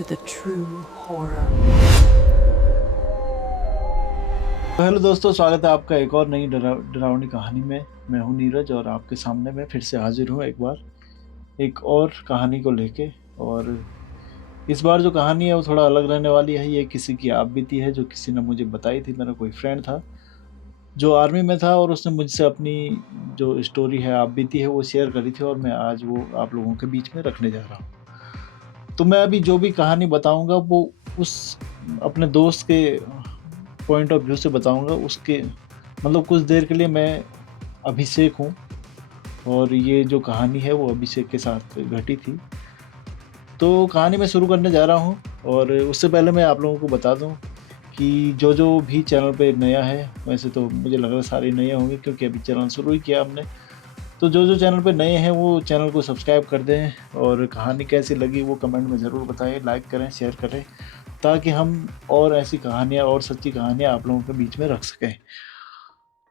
to the true horror. Hello दोस्तों, स्वागत है आपका एक और नई डरावनी कहानी में। मैं हूं नीरज और आपके सामने मैं फिर से हाजिर हूं एक बार एक और कहानी को लेके। और इस बार जो कहानी है वो थोड़ा अलग रहने वाली है। ये किसी की आप बीती है जो किसी ने मुझे बताई थी। मेरा कोई फ्रेंड था जो आर्मी में था और उसने मुझसे अपनी जो स्टोरी है आप बीती है वो शेयर करी थी और मैं आज वो आप लोगों के बीच में रखने जा रहा हूँ। तो मैं अभी जो भी कहानी बताऊँगा वो उस अपने दोस्त के पॉइंट ऑफ व्यू से बताऊंगा। उसके मतलब कुछ देर के लिए मैं अभिषेक हूँ और ये जो कहानी है वो अभिषेक के साथ घटी थी। तो कहानी मैं शुरू करने जा रहा हूँ और उससे पहले मैं आप लोगों को बता दूँ कि जो भी चैनल पे नया है, वैसे तो मुझे लग रहा है सारे नए होंगे क्योंकि अभी चैनल शुरू ही किया हमने। तो जो चैनल पे नए हैं वो चैनल को सब्सक्राइब कर दें और कहानी कैसी लगी वो कमेंट में ज़रूर बताएं, लाइक करें, शेयर करें, ताकि हम और ऐसी कहानियाँ और सच्ची कहानियाँ आप लोगों के बीच में रख सकें।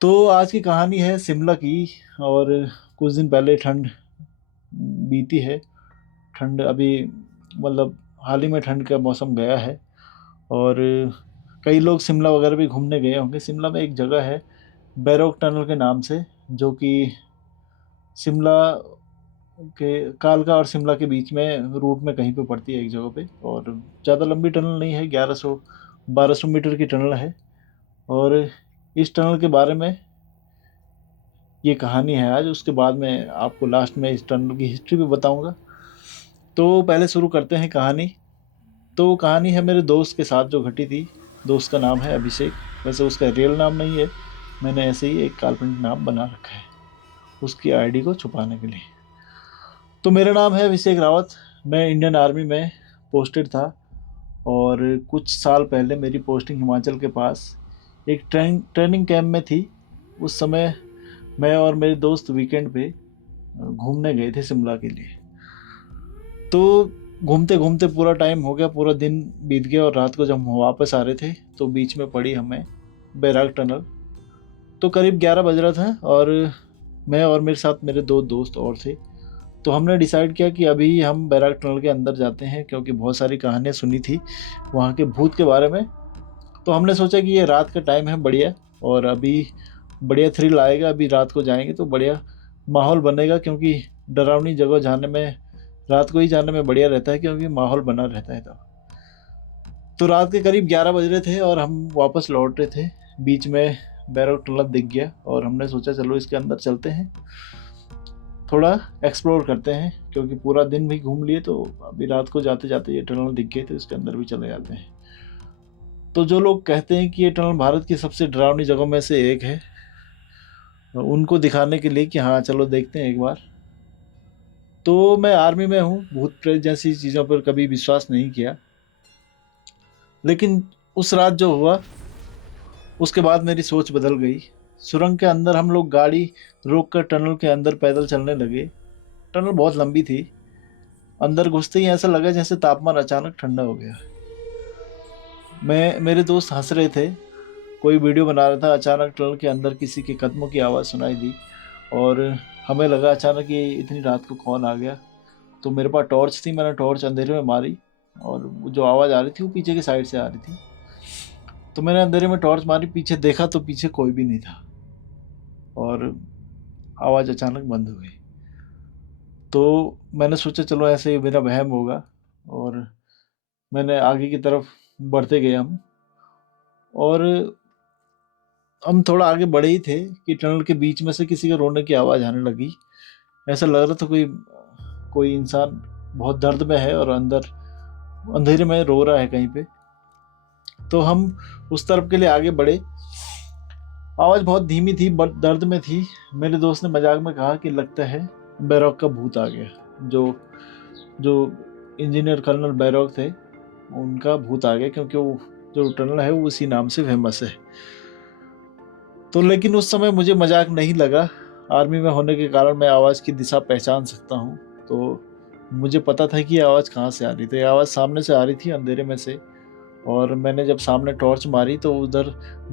तो आज की कहानी है शिमला की। और कुछ दिन पहले ठंड बीती है। ठंड अभी मतलब हाल ही में ठंड का मौसम गया है और कई लोग शिमला वगैरह भी घूमने गए होंगे। शिमला में एक जगह है बैरोक टनल के नाम से, जो कि शिमला के कालका और शिमला के बीच में रूट में कहीं पे पड़ती है एक जगह पे। और ज़्यादा लंबी टनल नहीं है, 1100-1200 मीटर की टनल है। और इस टनल के बारे में ये कहानी है आज। उसके बाद में आपको लास्ट में इस टनल की हिस्ट्री भी बताऊंगा। तो पहले शुरू करते हैं कहानी। तो कहानी है मेरे दोस्त के साथ जो घटी थी। दोस्त का नाम है अभिषेक। वैसे उसका रियल नाम नहीं है, मैंने ऐसे ही एक काल्पनिक नाम बना रखा है उसकी आईडी को छुपाने के लिए। तो मेरा नाम है अभिषेक रावत। मैं इंडियन आर्मी में पोस्टेड था और कुछ साल पहले मेरी पोस्टिंग हिमाचल के पास एक ट्रेनिंग कैंप में थी। उस समय मैं और मेरे दोस्त वीकेंड पे घूमने गए थे शिमला के लिए। तो घूमते घूमते पूरा टाइम हो गया, पूरा दिन बीत गया और रात को जब हम वापस आ रहे थे तो बीच में पड़ी हमें बैराग टनल। तो करीब 11 बज रहा था और मैं और मेरे साथ मेरे दो दोस्त और थे। तो हमने डिसाइड किया कि अभी हम बैराग टनल के अंदर जाते हैं, क्योंकि बहुत सारी कहानियाँ सुनी थी वहाँ के भूत के बारे में। तो हमने सोचा कि ये रात का टाइम है बढ़िया, और अभी बढ़िया थ्रिल आएगा। अभी रात को जाएंगे तो बढ़िया माहौल बनेगा, क्योंकि डरावनी जगह जाने में रात को ही जाने में बढ़िया रहता है, क्योंकि माहौल बना रहता है तब। तो रात के करीब 11 बज रहे थे और हम वापस लौट रहे थे। बीच में बैराग टनल दिख गया और हमने सोचा चलो इसके अंदर चलते हैं, थोड़ा एक्सप्लोर करते हैं, क्योंकि पूरा दिन भी घूम लिए। तो अभी रात को जाते जाते ये टनल दिख गए तो इसके अंदर भी चले जाते हैं। तो जो लोग कहते हैं कि ये टनल भारत की सबसे डरावनी जगहों में से एक है, उनको दिखाने के लिए कि हाँ चलो देखते हैं एक बार। तो मैं आर्मी में हूँ, भूत प्रेत जैसी चीज़ों पर कभी विश्वास नहीं किया, लेकिन उस रात जो हुआ उसके बाद मेरी सोच बदल गई। सुरंग के अंदर हम लोग गाड़ी रोक कर टनल के अंदर पैदल चलने लगे। टनल बहुत लंबी थी। अंदर घुसते ही ऐसा लगा जैसे तापमान अचानक ठंडा हो गया। मेरे दोस्त हंस रहे थे, कोई वीडियो बना रहा था। अचानक टनल के अंदर किसी के कदमों की आवाज़ सुनाई दी और हमें लगा अचानक ये इतनी रात को कौन आ गया। तो मेरे पास टॉर्च थी, मैंने टॉर्च अंधेरे में मारी और जो आवाज़ आ रही थी वो पीछे की साइड से आ रही थी। तो मैंने अंधेरे में टॉर्च मारी, पीछे देखा तो पीछे कोई भी नहीं था और आवाज़ अचानक बंद हो गई। तो मैंने सोचा चलो ऐसे ही मेरा वहम होगा, और मैंने आगे की तरफ बढ़ते गए और हम थोड़ा आगे बढ़े ही थे कि टनल के बीच में से किसी के रोने की आवाज़ आने लगी। ऐसा लग रहा था कोई इंसान बहुत दर्द में है और अंदर अंधेरे में रो रहा है कहीं पे। तो हम उस तरफ के लिए आगे बढ़े। आवाज़ बहुत धीमी थी, दर्द में थी। मेरे दोस्त ने मजाक में कहा कि लगता है बैरॉक का भूत आ गया। जो इंजीनियर कर्नल बैरॉक थे उनका भूत आ गया, क्योंकि वो जो टनल है वो उसी नाम से फेमस है। तो लेकिन उस समय मुझे मजाक नहीं लगा। आर्मी में होने के कारण मैं आवाज़ की दिशा पहचान सकता हूँ। तो मुझे पता था कि ये आवाज़ कहाँ से आ रही थी। ये आवाज़ सामने से आ रही थी, अंधेरे में से। और मैंने जब सामने टॉर्च मारी तो उधर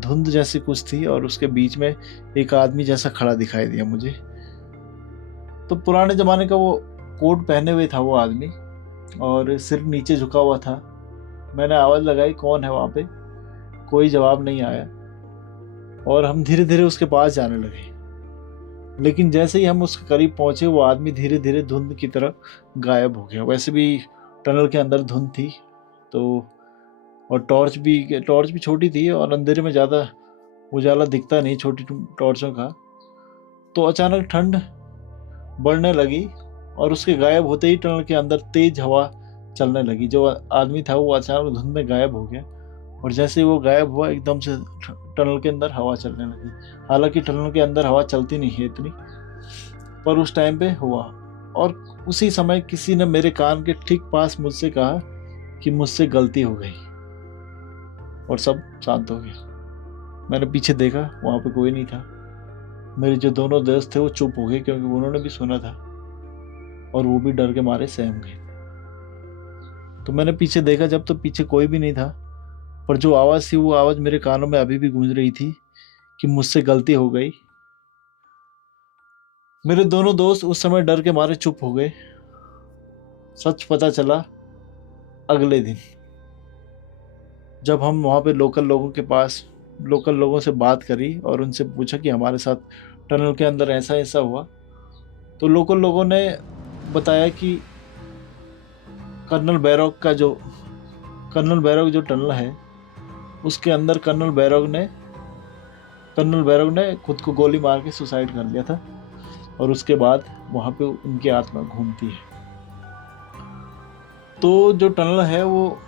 धुंध जैसी कुछ थी और उसके बीच में एक आदमी जैसा खड़ा दिखाई दिया मुझे। तो पुराने ज़माने का वो कोट पहने हुए था वो आदमी। और सिर नीचे झुका हुआ था। मैंने आवाज़ लगाई, कौन है वहाँ पे? कोई जवाब नहीं आया और हम धीरे धीरे उसके पास जाने लगे। लेकिन जैसे ही हम उसके करीब पहुंचे, वो आदमी धीरे धीरे धुंध की तरह गायब हो गया। वैसे भी टनल के अंदर धुंध थी, तो और टॉर्च भी छोटी थी और अंधेरे में ज़्यादा उजाला दिखता नहीं छोटी टॉर्चों का। तो अचानक ठंड बढ़ने लगी और उसके गायब होते ही टनल के अंदर तेज हवा चलने लगी। जो आदमी था वो अचानक धुंध में गायब हो गया और जैसे ही वो गायब हुआ, एकदम से टनल के अंदर हवा चलने लगी। हालांकि टनल के अंदर हवा चलती नहीं है इतनी, पर उस टाइम पे हुआ। और उसी समय किसी ने मेरे कान के ठीक पास मुझसे कहा कि मुझसे गलती हो गई, और सब शांत हो गया। मैंने पीछे देखा, वहाँ पे कोई नहीं था। मेरे जो दोनों दोस्त थे वो चुप हो गए, क्योंकि उन्होंने भी सुना था और वो भी डर के मारे सहम गए। तो मैंने पीछे देखा जब, तो पीछे कोई भी नहीं था, पर जो आवाज़ थी वो आवाज़ मेरे कानों में अभी भी गूंज रही थी कि मुझसे गलती हो गई। मेरे दोनों दोस्त उस समय डर के मारे चुप हो गए। सच पता चला अगले दिन, जब हम वहाँ पे लोकल लोगों से बात करी और उनसे पूछा कि हमारे साथ टनल के अंदर ऐसा ऐसा हुआ, तो लोकल लोगों ने बताया कि कर्नल बैरॉग जो टनल है, उसके अंदर कर्नल बैरॉग ने खुद को गोली मार के सुसाइड कर लिया था और उसके बाद वहाँ पे उनकी आत्मा घूमती है। तो जो टनल है, वो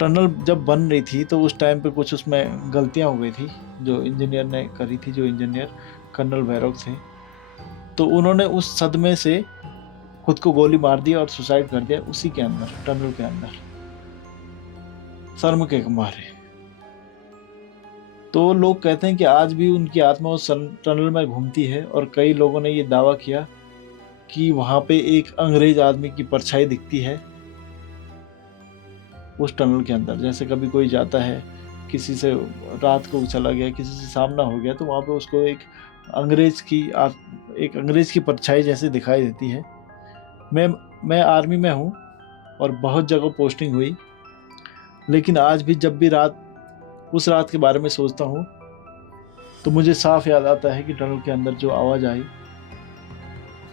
टनल जब बन रही थी तो उस टाइम पे कुछ उसमें गलतियाँ हो गई थी जो इंजीनियर ने करी थी। जो इंजीनियर कर्नल बैरॉग थे, तो उन्होंने उस सदमे से खुद को गोली मार दी और सुसाइड कर दिया उसी के अंदर, टनल के अंदर, शर्म के मारे। तो लोग कहते हैं कि आज भी उनकी आत्मा उस टनल में घूमती है और कई लोगों ने ये दावा किया कि वहाँ पे एक अंग्रेज आदमी की परछाई दिखती है उस टनल के अंदर। जैसे कभी कोई जाता है, किसी से रात को चला गया, किसी से सामना हो गया, तो वहाँ पे उसको एक अंग्रेज की परछाई जैसे दिखाई देती है। मैं आर्मी में हूँ और बहुत जगह पोस्टिंग हुई, लेकिन आज भी जब भी उस रात के बारे में सोचता हूँ तो मुझे साफ याद आता है कि टनल के अंदर जो आवाज़ आई,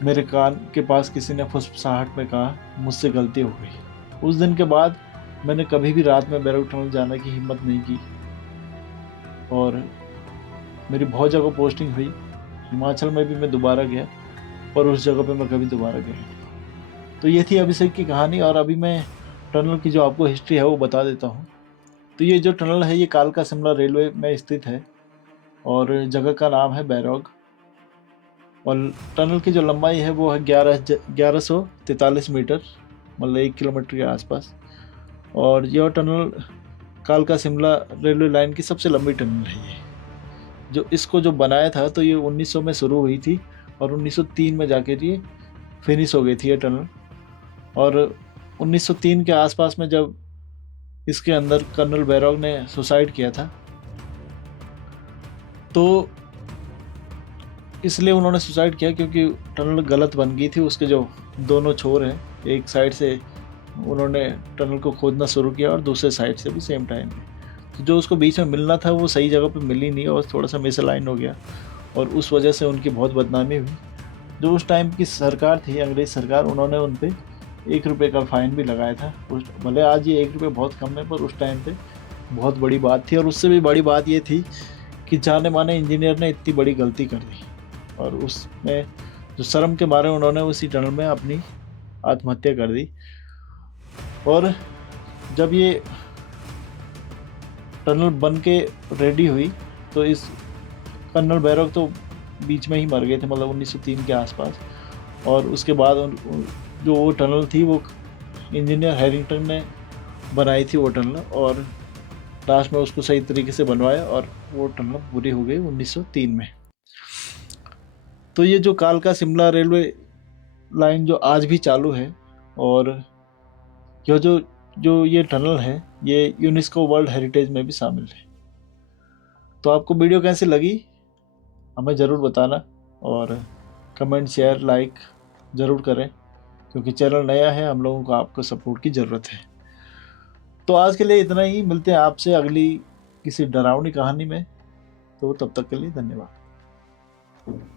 मेरे कान के पास किसी ने फुसफुसाहट में कहा, मुझसे गलती हो गई। उस दिन के बाद मैंने कभी भी रात में बैरॉग टनल जाने की हिम्मत नहीं की और मेरी बहुत जगह पोस्टिंग हुई। हिमाचल में भी मैं दोबारा गया, पर उस जगह पे मैं कभी दोबारा गया। तो ये थी अभिषेक की कहानी, और अभी मैं टनल की जो आपको हिस्ट्री है वो बता देता हूँ। तो ये जो टनल है, ये कालका शिमला रेलवे में स्थित है और जगह का नाम है बैरॉग। और टनल की जो लंबाई है वो है 1143 मीटर, मतलब 1 किलोमीटर के आसपास। और यह टनल कालका शिमला रेलवे लाइन की सबसे लंबी टनल है। ये जो बनाया था, तो ये 1900 में शुरू हुई थी और 1903 में जाके ये फिनिश हो गई थी ये टनल। और 1903 के आसपास में जब इसके अंदर कर्नल बैरॉग ने सुसाइड किया था, तो इसलिए उन्होंने सुसाइड किया क्योंकि टनल गलत बन गई थी। उसके जो दोनों छोर हैं, एक साइड से उन्होंने टनल को खोदना शुरू किया और दूसरे साइड से भी सेम टाइम पे। तो जो उसको बीच में मिलना था वो सही जगह पे मिल ही नहीं और थोड़ा सा मिसअलाइन हो गया, और उस वजह से उनकी बहुत बदनामी हुई। जो उस टाइम की सरकार थी, अंग्रेज़ सरकार, उन्होंने उन पर 1 रुपये का फ़ाइन भी लगाया था। भले आज ये 1 रुपये बहुत कम है, पर उस टाइम पे बहुत बड़ी बात थी। और उससे भी बड़ी बात ये थी कि जाने माने इंजीनियर ने इतनी बड़ी गलती कर दी, और उसमें जो शर्म के मारे उन्होंने उसी टनल में अपनी आत्महत्या कर दी। और जब ये टनल बन के रेडी हुई, तो इस कर्नल बैरॉग तो बीच में ही मर गए थे, मतलब 1903 के आसपास। और उसके बाद जो वो टनल थी, वो इंजीनियर हैरिंगटन ने बनाई थी वो टनल, और लास्ट में उसको सही तरीके से बनवाया और वो टनल पूरी हो गई 1903 में। तो ये जो कालका शिमला रेलवे लाइन जो आज भी चालू है, और यह जो ये टनल है, ये यूनेस्को वर्ल्ड हेरिटेज में भी शामिल है। तो आपको वीडियो कैसी लगी हमें ज़रूर बताना, और कमेंट, शेयर, लाइक ज़रूर करें। क्योंकि चैनल नया है, हम लोगों को आपको सपोर्ट की ज़रूरत है। तो आज के लिए इतना ही, मिलते हैं आपसे अगली किसी डरावनी कहानी में। तो तब तक के लिए धन्यवाद।